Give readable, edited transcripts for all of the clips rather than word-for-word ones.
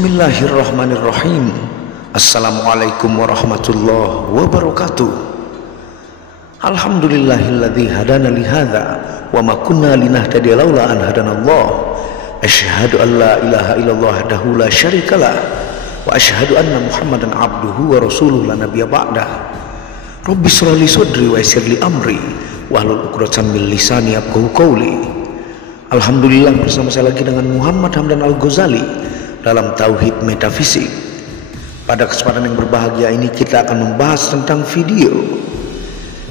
Bismillahirrahmanirrahim. Assalamualaikum warahmatullahi wabarakatuh. Alhamdulillahilladzi hadana lihadza wa ma kunna linahtadiya laula an hadanallah. Asyhadu an la ilaha illallah wahdahu la syarikalah wa asyhadu anna Muhammadan abduhu wa rasuluhu la nabiyya ba'dah. Rabbi shrah li sadri wa yassir li amri wahlul 'uqdatam min lisani yafqahu qawli. Alhamdulillah, bersama saya lagi dengan Muhammad Hamdan Al-Ghazali dalam Tauhid Metafisik. Pada kesempatan yang berbahagia ini kita akan membahas tentang video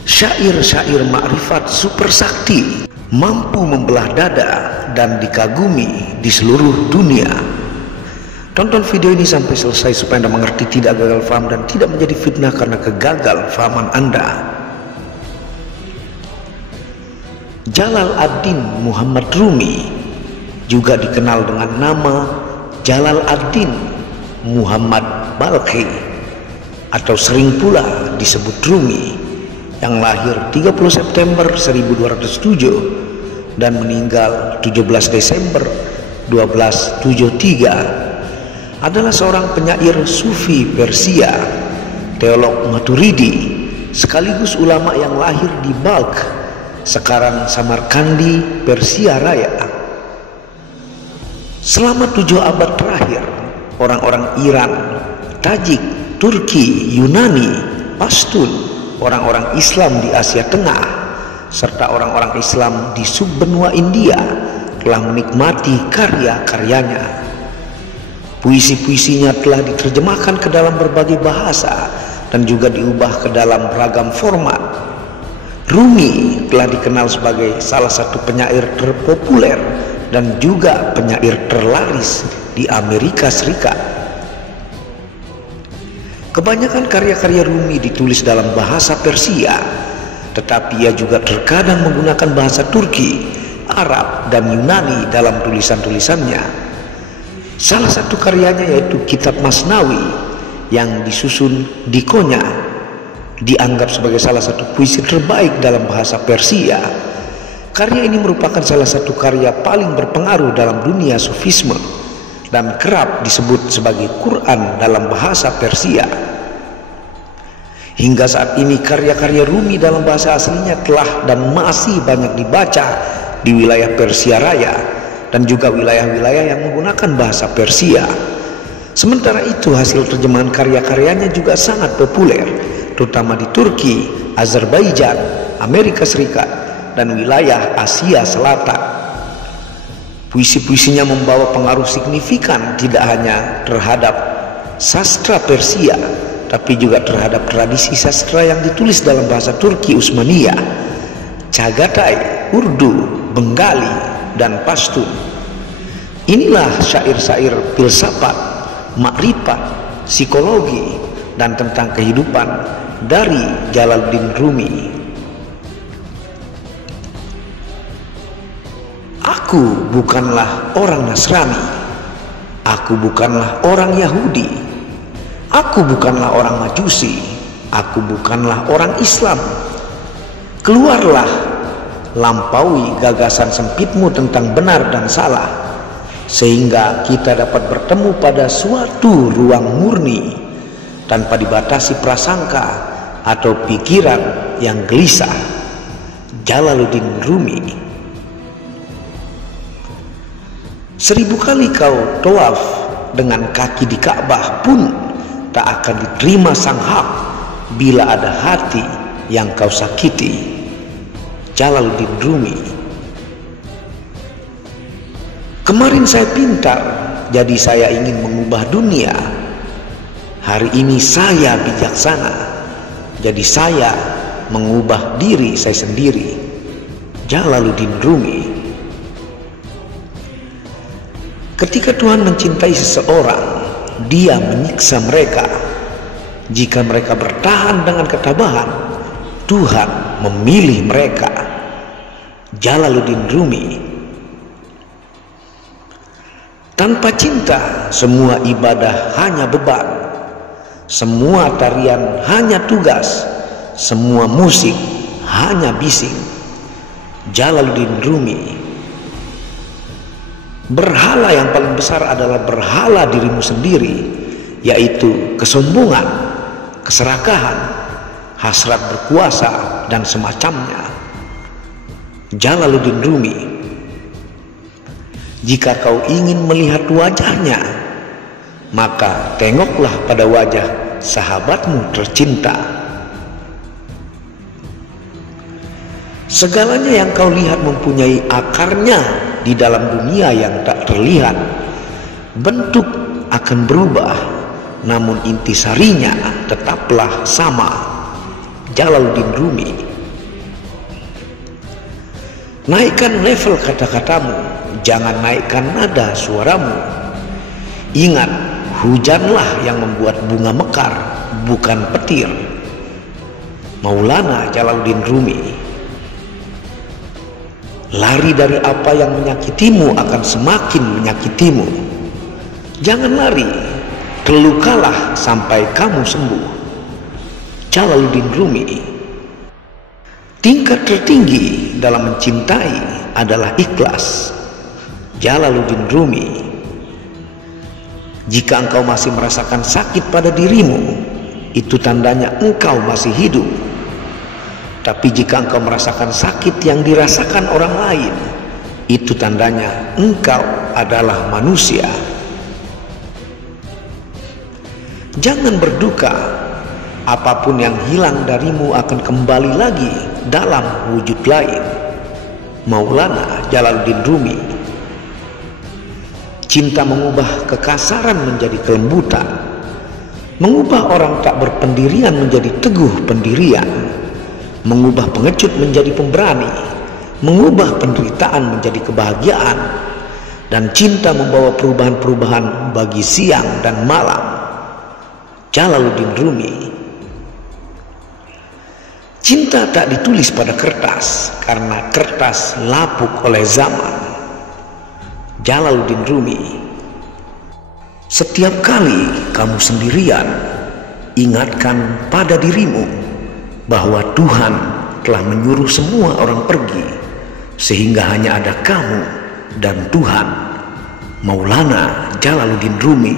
syair-syair makrifat super sakti, mampu membelah dada dan dikagumi di seluruh dunia. Tonton video ini sampai selesai supaya Anda mengerti, tidak gagal faham dan tidak menjadi fitnah karena kegagal fahaman Anda. Jalal ad-Din Muhammad Rumi, juga dikenal dengan nama Jalal ad-Din Muhammad Balkhi atau sering pula disebut Rumi, yang lahir 30 September 1207 dan meninggal 17 Desember 1273, adalah seorang penyair Sufi Persia, teolog Maturidi, sekaligus ulama yang lahir di Balkh, sekarang Samarkandi, Persia Raya. Selama 7 abad terakhir, orang-orang Iran, Tajik, Turki, Yunani, Pashtun, orang-orang Islam di Asia Tengah, serta orang-orang Islam di subbenua India telah menikmati karya-karyanya. Puisi-puisinya telah diterjemahkan ke dalam berbagai bahasa dan juga diubah ke dalam beragam format. Rumi telah dikenal sebagai salah satu penyair terpopuler dan juga penyair terlaris di Amerika Serikat. Kebanyakan karya-karya Rumi ditulis dalam bahasa Persia, tetapi ia juga terkadang menggunakan bahasa Turki, Arab, dan Yunani dalam tulisan-tulisannya. Salah satu karyanya yaitu Kitab Masnawi yang disusun di Konya, dianggap sebagai salah satu puisi terbaik dalam bahasa Persia. Karya ini merupakan salah satu karya paling berpengaruh dalam dunia Sufisme dan kerap disebut sebagai Quran dalam bahasa Persia. Hingga saat ini karya-karya Rumi dalam bahasa aslinya telah dan masih banyak dibaca di wilayah Persia Raya dan juga wilayah-wilayah yang menggunakan bahasa Persia. Sementara itu, hasil terjemahan karya-karyanya juga sangat populer, terutama di Turki, Azerbaijan, Amerika Serikat, dan wilayah Asia Selatan. Puisi-puisinya membawa pengaruh signifikan tidak hanya terhadap sastra Persia, tapi juga terhadap tradisi sastra yang ditulis dalam bahasa Turki Utsmaniyah, Chagatai, Urdu, Bengali, dan Pashtun. Inilah syair-syair filsafat, makrifat, psikologi, dan tentang kehidupan dari Jalaluddin Rumi. Aku bukanlah orang Nasrani, aku bukanlah orang Yahudi, aku bukanlah orang Majusi, aku bukanlah orang Islam. Keluarlah, lampaui gagasan sempitmu tentang benar dan salah, sehingga kita dapat bertemu pada suatu ruang murni tanpa dibatasi prasangka atau pikiran yang gelisah. Jalaluddin Rumi. 1000 kali kau tawaf dengan kaki di Ka'bah pun tak akan diterima sang hak bila ada hati yang kau sakiti. Jalaluddin Rumi. Kemarin saya pintar, jadi saya ingin mengubah dunia. Hari ini saya bijaksana, jadi saya mengubah diri saya sendiri. Jalaluddin Rumi. Ketika Tuhan mencintai seseorang, Dia menyiksa mereka. Jika mereka bertahan dengan ketabahan, Tuhan memilih mereka. Jalaluddin Rumi. Tanpa cinta, semua ibadah hanya beban, semua tarian hanya tugas, semua musik hanya bising. Jalaluddin Rumi. Berhala yang paling besar adalah berhala dirimu sendiri, yaitu kesombongan, keserakahan, hasrat berkuasa, dan semacamnya. Jalaluddin Rumi. Jika kau ingin melihat wajahnya, maka tengoklah pada wajah sahabatmu tercinta. Segalanya yang kau lihat mempunyai akarnya di dalam dunia yang tak terlihat. Bentuk akan berubah, namun intisarinya tetaplah sama. Jalaluddin Rumi. Naikkan level kata-katamu, jangan naikkan nada suaramu. Ingat, hujanlah yang membuat bunga mekar, bukan petir. Maulana Jalaluddin Rumi. Lari dari apa yang menyakitimu akan semakin menyakitimu. Jangan lari, terlukalah sampai kamu sembuh. Jalaluddin Rumi. Tingkat tertinggi dalam mencintai adalah ikhlas. Jalaluddin Rumi. Jika engkau masih merasakan sakit pada dirimu, itu tandanya engkau masih hidup. Tapi jika engkau merasakan sakit yang dirasakan orang lain, itu tandanya engkau adalah manusia. Jangan berduka, apapun yang hilang darimu akan kembali lagi dalam wujud lain. Maulana Jalaluddin Rumi. Cinta mengubah kekasaran menjadi kelembutan, mengubah orang tak berpendirian menjadi teguh pendirian, mengubah pengecut menjadi pemberani, mengubah penderitaan menjadi kebahagiaan, dan cinta membawa perubahan-perubahan bagi siang dan malam. Jalaluddin Rumi. Cinta tak ditulis pada kertas karena kertas lapuk oleh zaman. Jalaluddin Rumi. Setiap kali kamu sendirian, ingatkan pada dirimu bahwa Tuhan telah menyuruh semua orang pergi, sehingga hanya ada kamu dan Tuhan. Maulana Jalaluddin Rumi.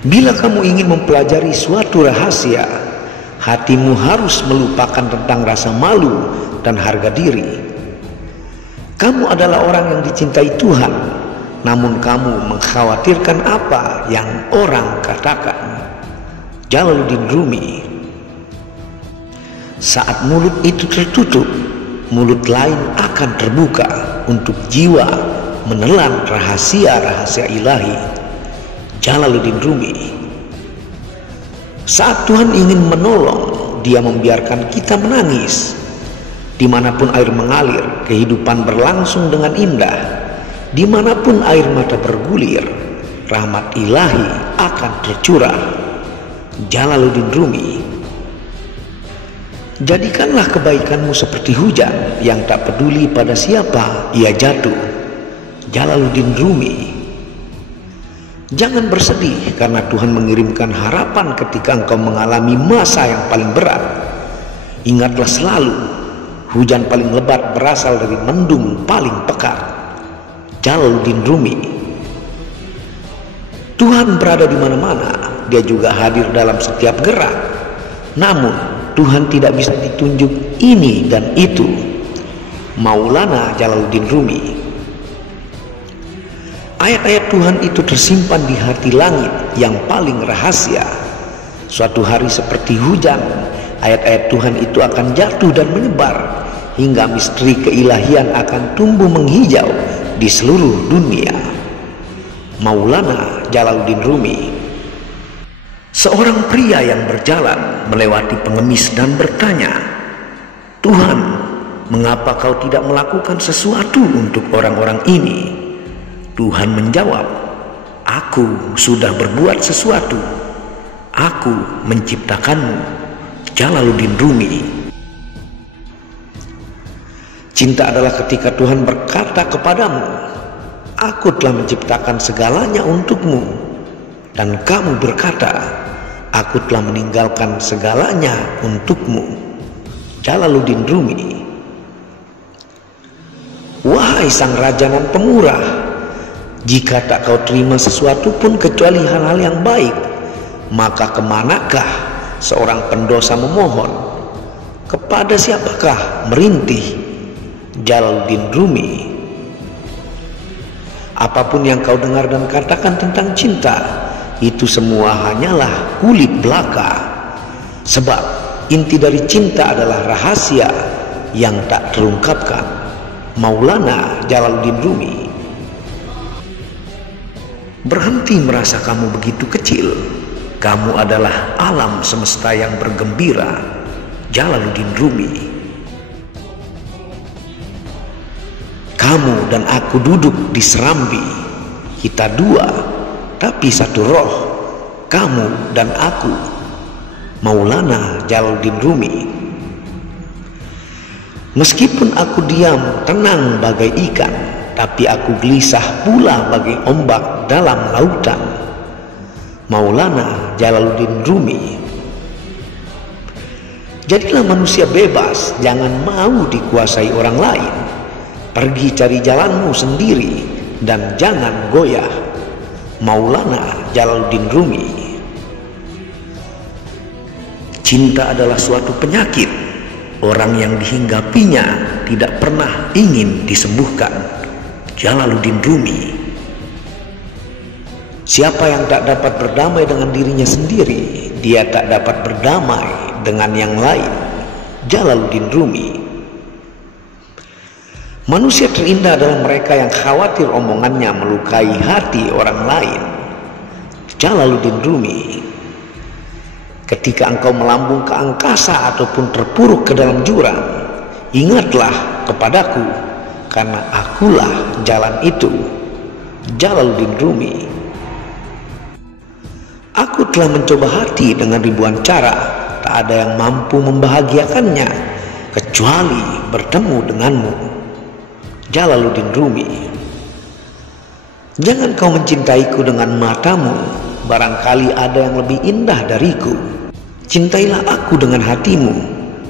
Bila kamu ingin mempelajari suatu rahasia, hatimu harus melupakan tentang rasa malu dan harga diri. Kamu adalah orang yang dicintai Tuhan, namun kamu mengkhawatirkan apa yang orang katakan. Jalaluddin Rumi. Saat mulut itu tertutup, mulut lain akan terbuka untuk jiwa menelan rahasia-rahasia ilahi. Jalaluddin Rumi. Saat Tuhan ingin menolong, Dia membiarkan kita menangis. Dimanapun air mengalir, kehidupan berlangsung dengan indah. Dimanapun air mata bergulir, rahmat ilahi akan tercurah. Jalaluddin Rumi. Jadikanlah kebaikanmu seperti hujan yang tak peduli pada siapa ia jatuh. Jalaluddin Rumi. Jangan bersedih karena Tuhan mengirimkan harapan ketika engkau mengalami masa yang paling berat. Ingatlah selalu, hujan paling lebat berasal dari mendung paling pekat. Jalaluddin Rumi. Tuhan berada di mana-mana, Dia juga hadir dalam setiap gerak. Namun Tuhan tidak bisa ditunjuk ini dan itu. Maulana Jalaluddin Rumi. Ayat-ayat Tuhan itu tersimpan di hati langit yang paling rahasia. Suatu hari seperti hujan, ayat-ayat Tuhan itu akan jatuh dan menyebar hingga misteri keilahian akan tumbuh menghijau di seluruh dunia. Maulana Jalaluddin Rumi. Seorang pria yang berjalan melewati pengemis dan bertanya, "Tuhan, mengapa kau tidak melakukan sesuatu untuk orang-orang ini?" Tuhan menjawab, "Aku sudah berbuat sesuatu. Aku menciptakanmu." Jalaluddin Rumi. Cinta adalah ketika Tuhan berkata kepadamu, "Aku telah menciptakan segalanya untukmu," dan kamu berkata, "Aku telah meninggalkan segalanya untukmu." Jalaluddin Rumi. Wahai Wahai sang raja nan pemurah, jika tak kau terima sesuatu pun kecuali hal-hal yang baik, maka kemanakah seorang pendosa memohon? Kepada siapakah merintih? Jalaluddin Rumi. Apapun yang kau dengar dan katakan tentang cinta, itu semua hanyalah kulit belaka. Sebab inti dari cinta adalah rahasia yang tak terungkapkan. Maulana Jalaluddin Rumi. Berhenti merasa kamu begitu kecil. Kamu adalah alam semesta yang bergembira. Jalaluddin Rumi. Kamu dan aku duduk di serambi. Kita dua, tapi satu roh. Kamu dan aku. Maulana Jalaluddin Rumi. Meskipun aku diam tenang bagai ikan, tapi aku gelisah pula bagai ombak dalam lautan. Maulana Jalaluddin Rumi. Jadilah manusia bebas, jangan mau dikuasai orang lain. Pergi cari jalanmu sendiri dan jangan goyah. Maulana Jalaluddin Rumi. Cinta adalah suatu penyakit. Orang yang dihinggapinya tidak pernah ingin disembuhkan. Jalaluddin Rumi. Siapa yang tak dapat berdamai dengan dirinya sendiri, dia tak dapat berdamai dengan yang lain. Jalaluddin Rumi. Manusia terindah adalah mereka yang khawatir omongannya melukai hati orang lain. Jalaluddin Rumi. Ketika engkau melambung ke angkasa ataupun terpuruk ke dalam jurang, ingatlah kepadaku, karena akulah jalan itu. Jalaluddin Rumi. Aku telah mencoba hati dengan ribuan cara, tak ada yang mampu membahagiakannya kecuali bertemu denganmu. Jalaluddin Rumi. Jangan kau mencintaiku dengan matamu, barangkali ada yang lebih indah dariku. Cintailah aku dengan hatimu,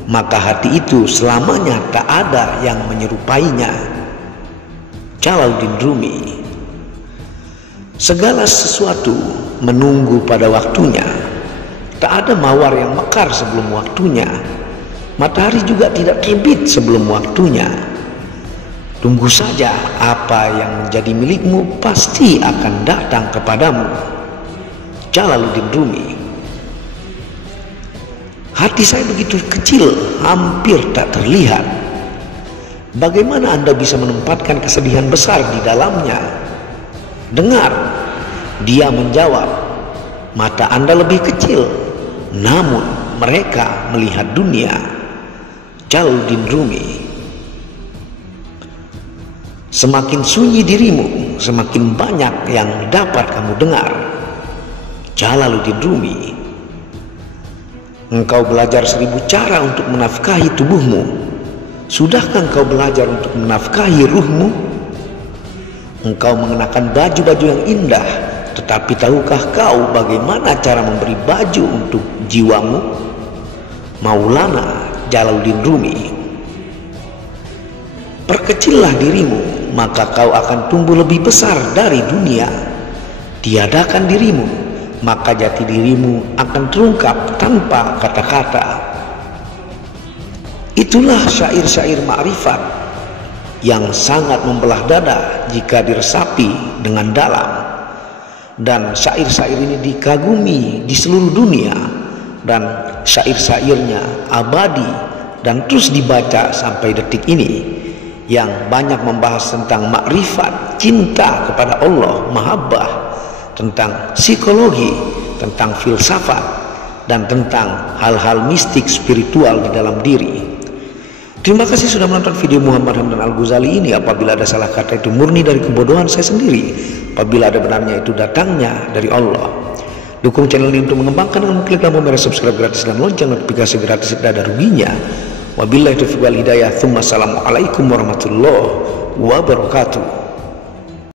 maka hati itu selamanya tak ada yang menyerupainya. Jalaluddin Rumi. Segala sesuatu menunggu pada waktunya. Tak ada mawar yang mekar sebelum waktunya. Matahari juga tidak terbit sebelum waktunya. Tunggu saja, apa yang menjadi milikmu pasti akan datang kepadamu. Jalaluddin Rumi. Hati saya begitu kecil, hampir tak terlihat. Bagaimana Anda bisa menempatkan kesedihan besar di dalamnya? Dengar, dia menjawab, mata Anda lebih kecil, namun mereka melihat dunia. Jalaluddin Rumi. Semakin sunyi dirimu, semakin banyak yang dapat kamu dengar. Jalaluddin Rumi. Engkau belajar 1000 cara untuk menafkahi tubuhmu. Sudahkah engkau belajar untuk menafkahi ruhmu? Engkau mengenakan baju-baju yang indah, tetapi tahukah kau bagaimana cara memberi baju untuk jiwamu? Maulana Jalaluddin Rumi. Perkecillah dirimu, maka kau akan tumbuh lebih besar dari dunia. Tiadakan dirimu, maka jati dirimu akan terungkap tanpa kata-kata. Itulah syair-syair ma'rifat yang sangat membelah dada jika diresapi dengan dalam. Dan syair-syair ini dikagumi di seluruh dunia, dan syair-syairnya abadi dan terus dibaca sampai detik ini, yang banyak membahas tentang makrifat, cinta kepada Allah, mahabbah, tentang psikologi, tentang filsafat, dan tentang hal-hal mistik spiritual di dalam diri. Terima kasih sudah menonton video Muhammad Hamdan Al-Ghazali ini. Apabila ada salah kata itu murni dari kebodohan saya sendiri, apabila ada benarnya itu datangnya dari Allah. Dukung channel ini untuk mengembangkan dengan klik lampu merah subscribe gratis dan lonceng notifikasi gratis, tidak ada ruginya. Wabillahi taufiq wal hidayah. Assalamualaikum warahmatullahi wabarakatuh.